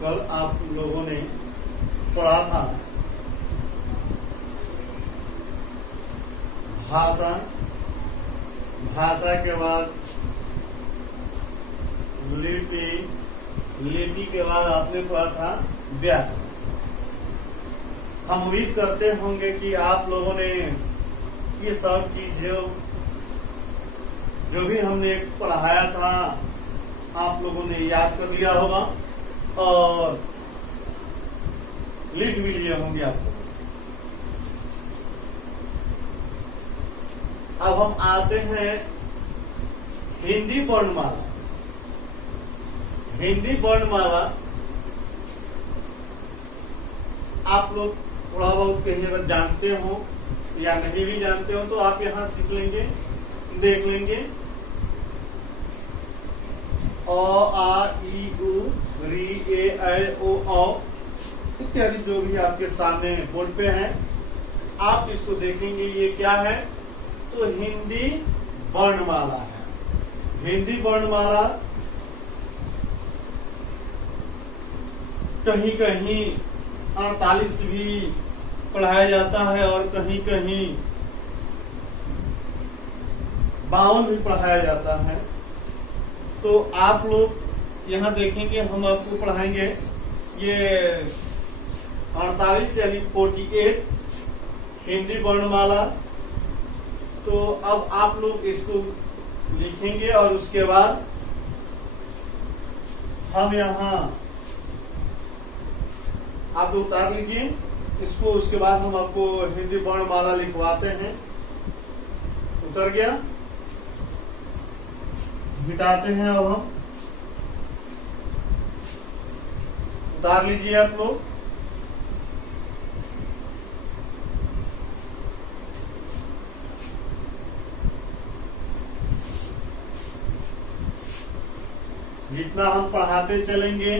कल आप लोगों ने पढ़ा था भाषा, भाषा के बाद लिपि, लिपि के बाद आपने पढ़ा था व्याकरण। हम उम्मीद करते होंगे कि आप लोगों ने ये सब चीजें जो भी हमने पढ़ाया था आप लोगों ने याद कर लिया होगा और लिख भी लिए होंगे आप लोग। अब हम आते हैं हिंदी वर्णमाला। हिंदी वर्णमाला आप लोग थोड़ा बहुत कहीं अगर जानते हो या नहीं भी जानते हो तो आप यहाँ सीख लेंगे, देख लेंगे। अ आ ई उ री ए ऐ ओ औ इत्यादि जो भी आपके सामने बोर्ड पे हैं, आप इसको देखेंगे ये क्या है, तो हिंदी वर्णमाला है। हिंदी वर्णमाला कहीं कहीं 48 भी पढ़ाया जाता है और कहीं कहीं 52 भी पढ़ाया जाता है। तो आप लोग यहाँ देखेंगे, हम आपको पढ़ाएंगे ये 48 यानी 48 हिंदी वर्णमाला। तो अब आप लोग इसको लिखेंगे और उसके बाद हम यहाँ आप लोग उतार लीजिए इसको, उसके बाद हम आपको हिंदी वर्णमाला लिखवाते हैं। उतर गया, मिटाते हैं। अब हम उतार लीजिए आप लोग। जितना हम पढ़ाते चलेंगे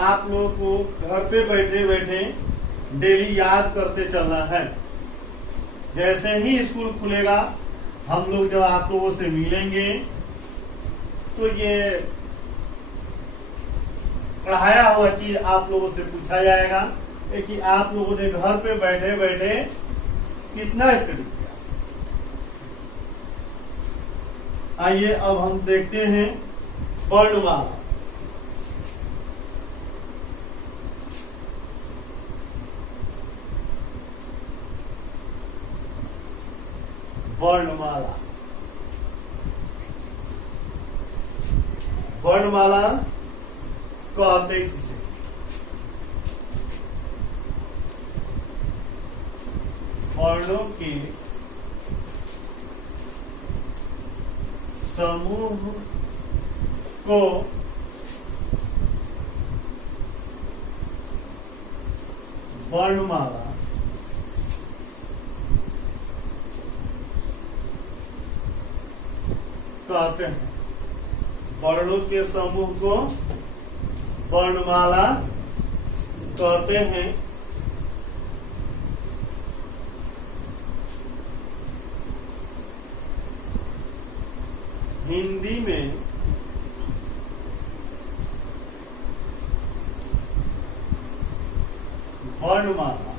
आप लोगों को घर पे बैठे बैठे डेली याद करते चलना है। जैसे ही स्कूल खुलेगा हम लोग जब आप लोगों से मिलेंगे तो ये पढ़ाया हुआ चीज आप लोगों से पूछा जाएगा कि आप लोगों ने घर पे बैठे बैठे कितना स्टडी किया। आइए अब हम देखते हैं वर्णमाला। वर्णमाला, वर्णमाला कहते किसे? वर्णों के समूह को वर्णमाला कहते हैं। वर्णों के समूह को वर्णमाला कहते हैं। हिंदी में वर्णमाला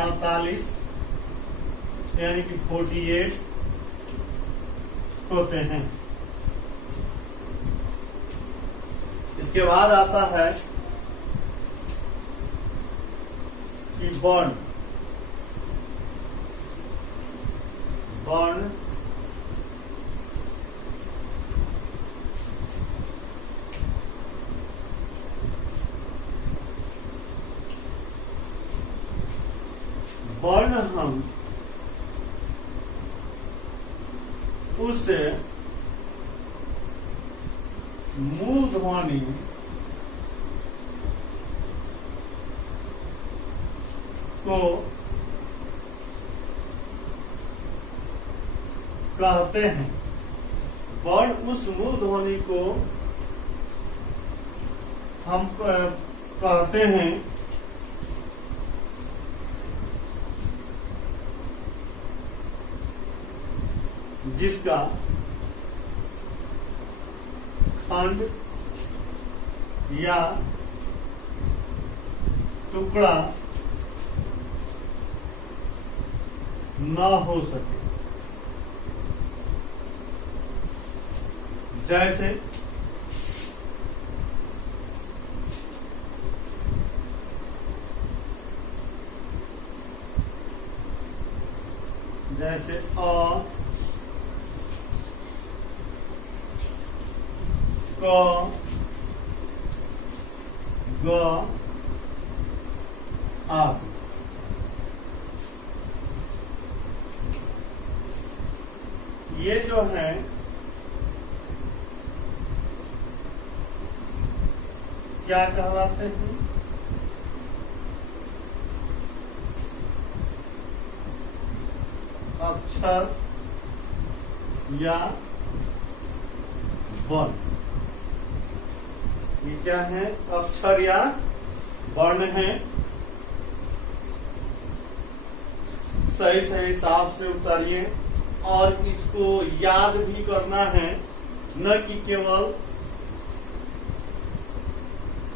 48 यानी कि 48 होते हैं। इसके बाद आता है कि वर्ण, वर्ण वर्ण हम उस मूल ध्वनि को कहते हैं। वर्ण उस मूल ध्वनि को हम कहते हैं जिसका खंड या टुकड़ा न हो सके। जैसे अ, क, ग, आ। ये जो है क्या कहलाते हैं? अक्षर या वर्ण। ये क्या है? अक्षर या वर्ण है। सही सही हिसाब से उतारिए और इसको याद भी करना है, न कि केवल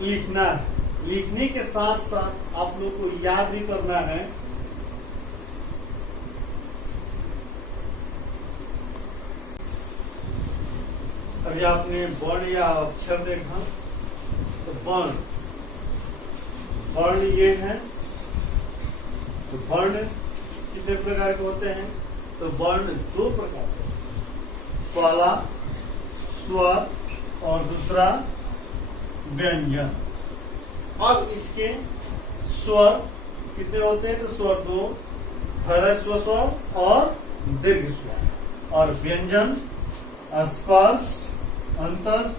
लिखना है। लिखने के साथ साथ आप लोग को याद भी करना है। अभी आपने वर्ण या अक्षर देखा, तो वर्ण ये है। तो वर्ण कितने प्रकार के होते हैं? तो वर्ण दो प्रकार के हैं। पहला स्वर और दूसरा व्यंजन। अब इसके स्वर कितने होते हैं? तो स्वर दो, ह्रस्व स्वर और दीर्घ स्वर। और व्यंजन स्पर्श, अंतस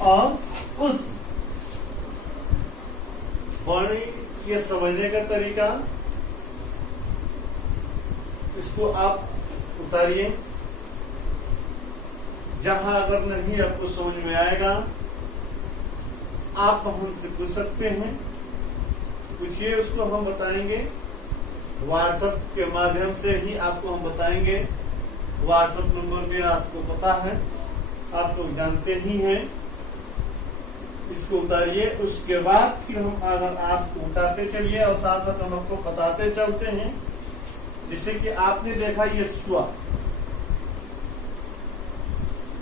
और उस। वर्ण ये समझने का तरीका, इसको आप उतारिए। जहां अगर नहीं आपको समझ में आएगा, आप हमसे पूछ सकते हैं। पूछिए, उसको हम बताएंगे। व्हाट्सएप के माध्यम से ही आपको हम बताएंगे। व्हाट्सएप नंबर मेरा आपको पता है, आप लोग जानते ही हैं। इसको उतारिए, उसके बाद फिर हम अगर आपको उतारते चलिए और साथ साथ हम आपको बताते चलते हैं। जैसे कि आपने देखा ये स्वर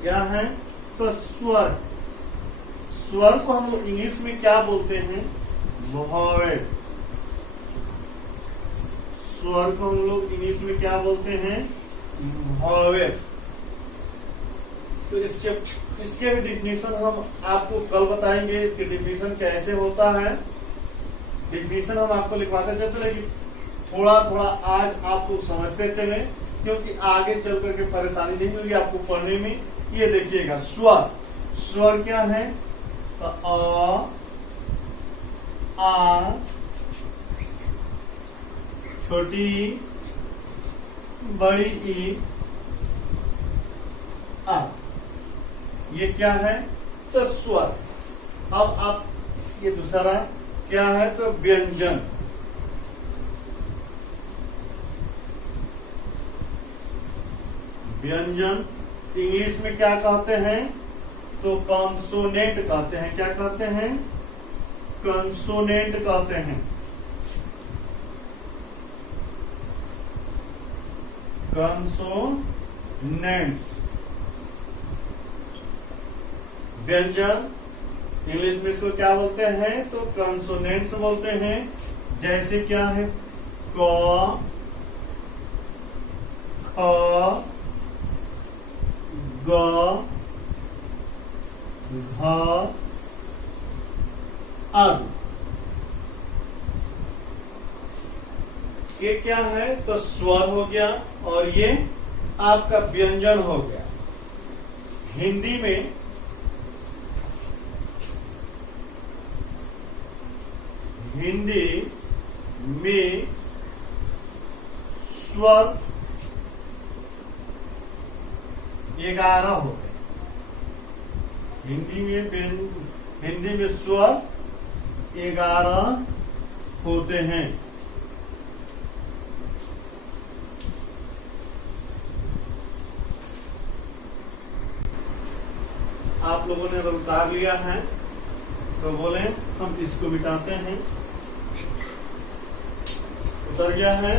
क्या है? तो स्वर, स्वर को हम लोग इंग्लिश में क्या बोलते हैं? वोवेल। स्वर को हम लोग इंग्लिश में क्या बोलते हैं? वोवेल। तो इसके भी डिफिनीशन हम आपको कल बताएंगे। इसके डिफिनीशन कैसे होता है, डिफिनीशन हम आपको लिखवाते चलते, लेकिन थोड़ा थोड़ा आज आप लोग समझते चले, क्योंकि आगे चल करके परेशानी नहीं होगी आपको पढ़ने में। ये देखिएगा, स्वर, स्वर क्या है? तो अ, आ, छोटी बड़ी ई, आ। ये क्या है? तो स्वर। अब आप ये दूसरा क्या है? तो व्यंजन। व्यंजन इंग्लिश में क्या कहते हैं? तो कॉन्सोनेंट कहते हैं। क्या कहते हैं? कॉन्सोनेंट कहते हैं। कॉन्सोनेंट्स। व्यंजन इंग्लिश में इसको क्या बोलते हैं? तो कॉन्सोनेंट्स बोलते हैं। जैसे क्या है? क, ख, ग, घ आदि। ये क्या है? तो स्वर हो गया और ये आपका व्यंजन हो गया। हिंदी में स्वर 11 हो गए। हिंदी में स्वर 11 होते हैं। आप लोगों ने अगर उतार लिया है तो बोले हम इसको मिटाते हैं। उतर गया है।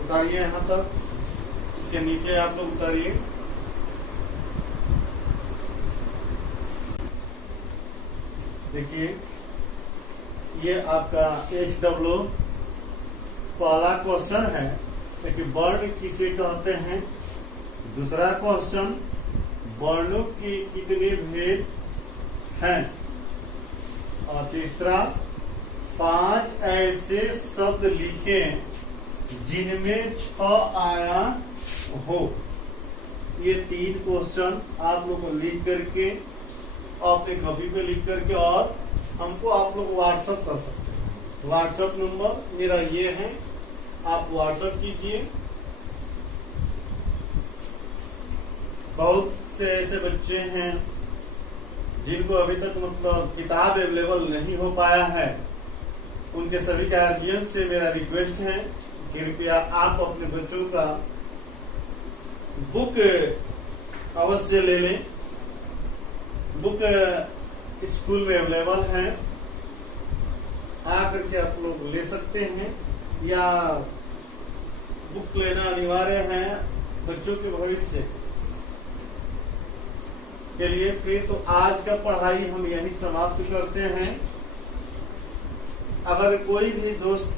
उतारिए यहां तक, इसके नीचे आप लोग उतारिए। देखिए ये आपका HW पहला क्वेश्चन है कि वर्ण किसे कहते हैं। दूसरा क्वेश्चन, वर्णों के कितने भेद हैं। और तीसरा, 5 ऐसे शब्द लिखें जिनमें 6 आयाम हो। ये 3 क्वेश्चन आप लोग को लिख करके अपने कॉपी पे लिख करके और हमको आप लोग व्हाट्सएप कर सकते हैं। व्हाट्सएप नंबर मेरा ये है, आप व्हाट्सएप कीजिए। बहुत से ऐसे बच्चे हैं जिनको अभी तक मतलब किताब अवेलेबल नहीं हो पाया है। उनके सभी गार्जियन से मेरा रिक्वेस्ट है, कृपया आप अपने बच्चों का बुक अवश्य ले लें। बुक स्कूल में अवेलेबल है, आकर के आप लोग ले सकते हैं, या बुक लेना अनिवार्य है बच्चों के भविष्य के लिए। फिर तो आज का पढ़ाई हम यही समाप्त करते हैं। अगर कोई भी दोस्त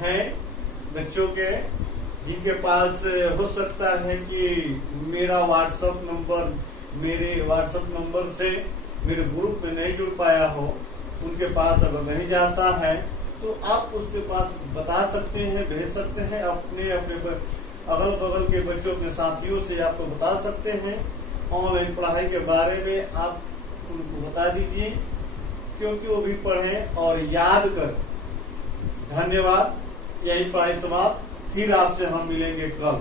है बच्चों के जिनके पास हो सकता है कि मेरे व्हाट्सएप नंबर से मेरे ग्रुप में नहीं जुड़ पाया हो, उनके पास अगर नहीं जाता है तो आप उसके पास बता सकते हैं, भेज सकते हैं। अपने अगल बगल के बच्चों, अपने साथियों से आपको बता सकते हैं। ऑनलाइन पढ़ाई के बारे में आप उनको बता दीजिए, क्योंकि वो भी पढ़ें और याद करें। धन्यवाद। यही पढ़ाई समाप्त। फिर आपसे हम मिलेंगे कल।